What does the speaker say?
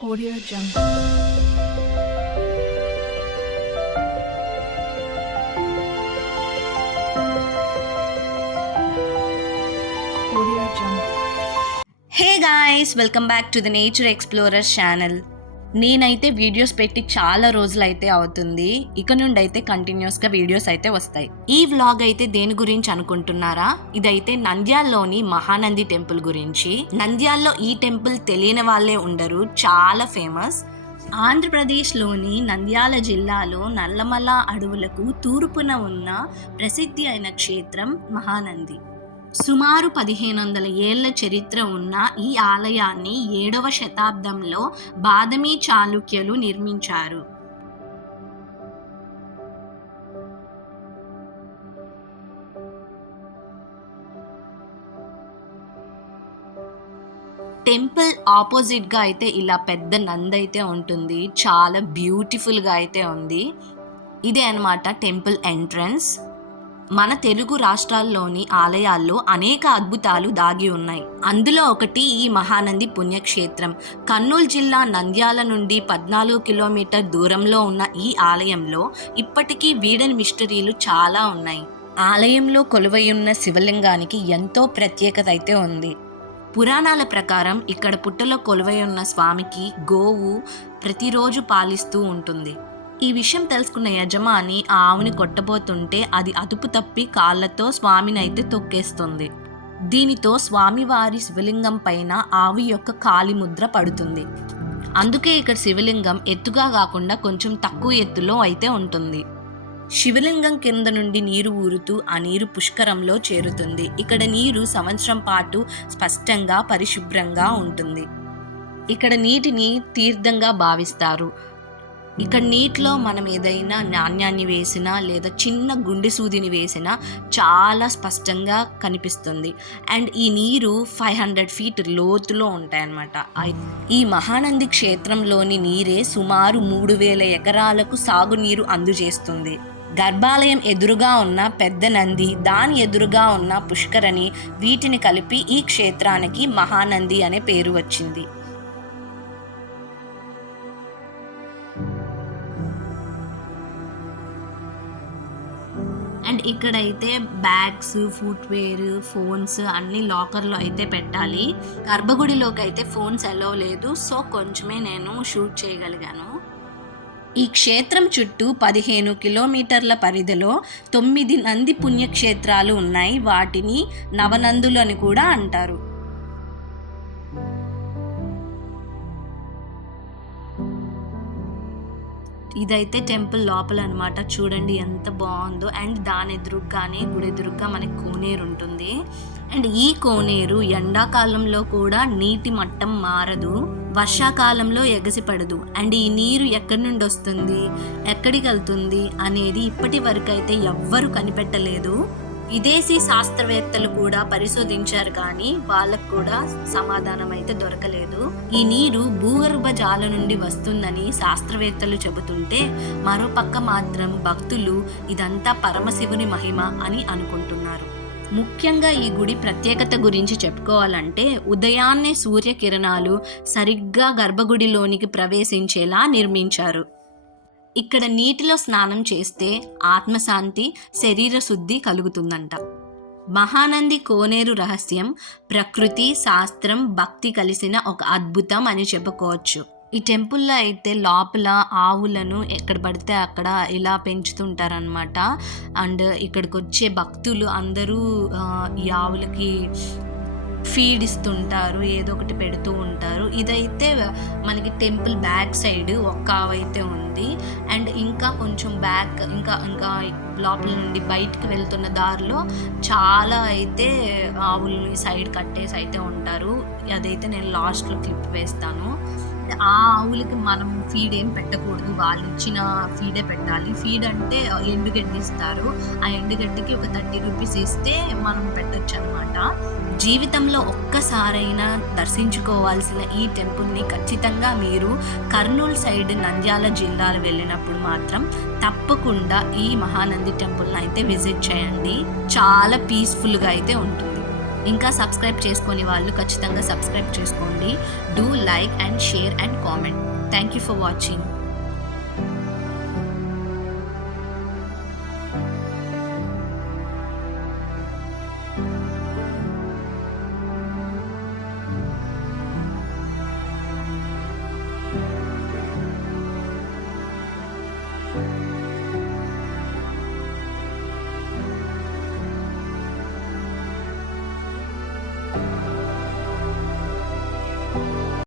Audio Jungle. Audio Jungle. Hey guys, welcome back to the nature explorers channel. నేనైతే videos పెట్టి చాలా రోజులైతే అవుతుంది. ఇక నుండి అయితే కంటిన్యూస్గా వీడియోస్ అయితే వస్తాయి. ఈ వ్లాగ్ అయితే దేని గురించి అనుకుంటున్నారా? ఇదైతే నంద్యాలలోని మహానంది టెంపుల్ గురించి. నంద్యాలలో ఈ టెంపుల్ తెలియని వాళ్ళే ఉండరు, చాలా ఫేమస్. ఆంధ్రప్రదేశ్లోని నంద్యాల జిల్లాలో నల్లమల అడవులకు తూర్పున ఉన్న ప్రసిద్ధి అయిన క్షేత్రం మహానంది. సుమారు 1500 ఏళ్ల చరిత్ర ఉన్న ఈ ఆలయాన్ని 7వ శతాబ్దంలో బాదమీ చాళుక్యులు నిర్మించారు. టెంపుల్ ఆపోజిట్గా అయితే ఇలా పెద్ద నంది అయితే ఉంటుంది. చాలా బ్యూటిఫుల్గా అయితే ఉంది. ఇదే అన్నమాట టెంపుల్ ఎంట్రన్స్. మన తెలుగు రాష్ట్రాల్లోని ఆలయాల్లో అనేక అద్భుతాలు దాగి ఉన్నాయి. అందులో ఒకటి ఈ మహానంది పుణ్యక్షేత్రం. కర్నూలు జిల్లా నంద్యాల నుండి 14 కిలోమీటర్ దూరంలో ఉన్న ఈ ఆలయంలో ఇప్పటికీ వీడని మిస్టరీలు చాలా ఉన్నాయి. ఆలయంలో కొలువై ఉన్న శివలింగానికి ఎంతో ప్రత్యేకత అయితే ఉంది. పురాణాల ప్రకారం ఇక్కడ పుట్టలో కొలువై ఉన్న స్వామికి గోవు ప్రతిరోజు పాలిస్తూ ఉంటుంది. ఈ విషయం తెలుసుకున్న యజమాని ఆ ఆవుని కొట్టబోతుంటే అది అదుపు తప్పి కాళ్ళతో స్వామిని అయితే తొక్కేస్తుంది. దీనితో స్వామివారి శివలింగం పైన ఆవు యొక్క కాలి ముద్ర పడుతుంది. అందుకే ఇక్కడ శివలింగం ఎత్తుగా కాకుండా కొంచెం తక్కువ ఎత్తులో అయితే ఉంటుంది. శివలింగం కింద నుండి నీరు ఊరుతూ ఆ నీరు పుష్కరంలో చేరుతుంది. ఇక్కడ నీరు సంవత్సరం పాటు స్పష్టంగా పరిశుభ్రంగా ఉంటుంది. ఇక్కడ నీటిని తీర్థంగా భావిస్తారు. ఇక్కడ నీటిలో మనం ఏదైనా నాణ్యాన్ని వేసినా లేదా చిన్న గుండె సూదిని వేసినా చాలా స్పష్టంగా కనిపిస్తుంది. అండ్ ఈ నీరు 500 ఫీట్ లోతులో ఉంటాయన్నమాట. ఈ మహానంది క్షేత్రంలోని నీరే సుమారు 3000 ఎకరాలకు సాగునీరు అందజేస్తుంది. గర్భాలయం ఎదురుగా ఉన్న పెద్ద నంది, దాని ఎదురుగా ఉన్న పుష్కరణి, వీటిని కలిపి ఈ క్షేత్రానికి మహానంది అనే పేరు వచ్చింది. అండ్ ఇక్కడైతే బ్యాగ్స్, ఫుట్వేర్, ఫోన్స్ అన్ని లాకర్లో అయితే పెట్టాలి. గర్భగుడిలోకి అయితే ఫోన్స్ అలో లేదు, సో కొంచెమే నేను షూట్ చేయగలిగాను. ఈ క్షేత్రం చుట్టూ 15 కిలోమీటర్ల పరిధిలో 9 నంది పుణ్యక్షేత్రాలు ఉన్నాయి. వాటిని నవనందులు అని కూడా అంటారు. ఇదైతే టెంపుల్ లోపల అనమాట. చూడండి ఎంత బాగుందో. అండ్ దాని ఎదురుగానే గుడి ఎదురుగా మనకి కోనేరు ఉంటుంది. అండ్ ఈ కోనేరు ఎండాకాలంలో కూడా నీటి మట్టం మారదు, వర్షాకాలంలో ఎగసిపడదు. అండ్ ఈ నీరు ఎక్కడి నుండి వస్తుంది, ఎక్కడికి వెళ్తుంది అనేది ఇప్పటి వరకు అయితే ఎవ్వరూ కనిపెట్టలేదు. విదేశీ శాస్త్రవేత్తలు కూడా పరిశోధించారు, కానీ వాళ్ళకు కూడా సమాధానం అయితే దొరకలేదు. ఈ నీరు భూగర్భ జాల నుండి వస్తుందని శాస్త్రవేత్తలు చెబుతుంటే, మరోపక్క మాత్రం భక్తులు ఇదంతా పరమశివుని మహిమ అని అనుకుంటున్నారు. ముఖ్యంగా ఈ గుడి ప్రత్యేకత గురించి చెప్పుకోవాలంటే, ఉదయాన్నే సూర్యకిరణాలు సరిగ్గా గర్భగుడిలోనికి ప్రవేశించేలా నిర్మించారు. ఇక్కడ నీటిలో స్నానం చేస్తే ఆత్మశాంతి, శరీర శుద్ధి కలుగుతుందంట. మహానంది కోనేరు రహస్యం ప్రకృతి, శాస్త్రం, భక్తి కలిసిన ఒక అద్భుతం అని చెప్పుకోవచ్చు. ఈ టెంపుల్లో అయితే లోపల ఆవులను ఎక్కడ పడితే అక్కడ ఇలా పెంచుతుంటారనమాట. అండ్ ఇక్కడికి వచ్చే భక్తులు అందరూ ఈ ఆవులకి ఫీడ్ ఇస్తుంటారు, ఏదో ఒకటి పెడుతూ ఉంటారు. ఇదైతే మనకి టెంపుల్ బ్యాక్ సైడ్ ఒక ఆవు అయితే ఉంది. అండ్ ఇంకా కొంచెం బ్యాక్ ఇంకా లోపల నుండి బయటికి వెళ్తున్న దారిలో చాలా అయితే ఆవుల్ని సైడ్ కట్టేసి అయితే ఉంటారు. అదైతే నేను లాస్ట్లో క్లిప్ వేస్తాను. ఆ ఆవులకి మనం ఫీడ్ ఏం పెట్టకూడదు, వాళ్ళు ఇచ్చిన ఫీడే పెట్టాలి. ఫీడ్ అంటే ఎండుగడ్డి ఇస్తారు. ఆ ఎండుగడ్డికి ఒక 30 రూపీస్ ఇస్తే మనం పెట్టచ్చు అనమాట. జీవితంలో ఒక్కసారైనా దర్శించుకోవాల్సిన ఈ టెంపుల్ని ఖచ్చితంగా మీరు కర్నూలు సైడ్ నంద్యాల జిల్లాలో వెళ్ళినప్పుడు మాత్రం తప్పకుండా ఈ మహానంది టెంపుల్ని అయితే విజిట్ చేయండి. చాలా పీస్ఫుల్గా అయితే ఉంటుంది. ఇంకా సబ్స్క్రైబ్ చేసుకొని వాళ్ళు ఖచ్చితంగా సబ్స్క్రైబ్ చేసుకోండి. Do like and share and comment. Thank you for watching.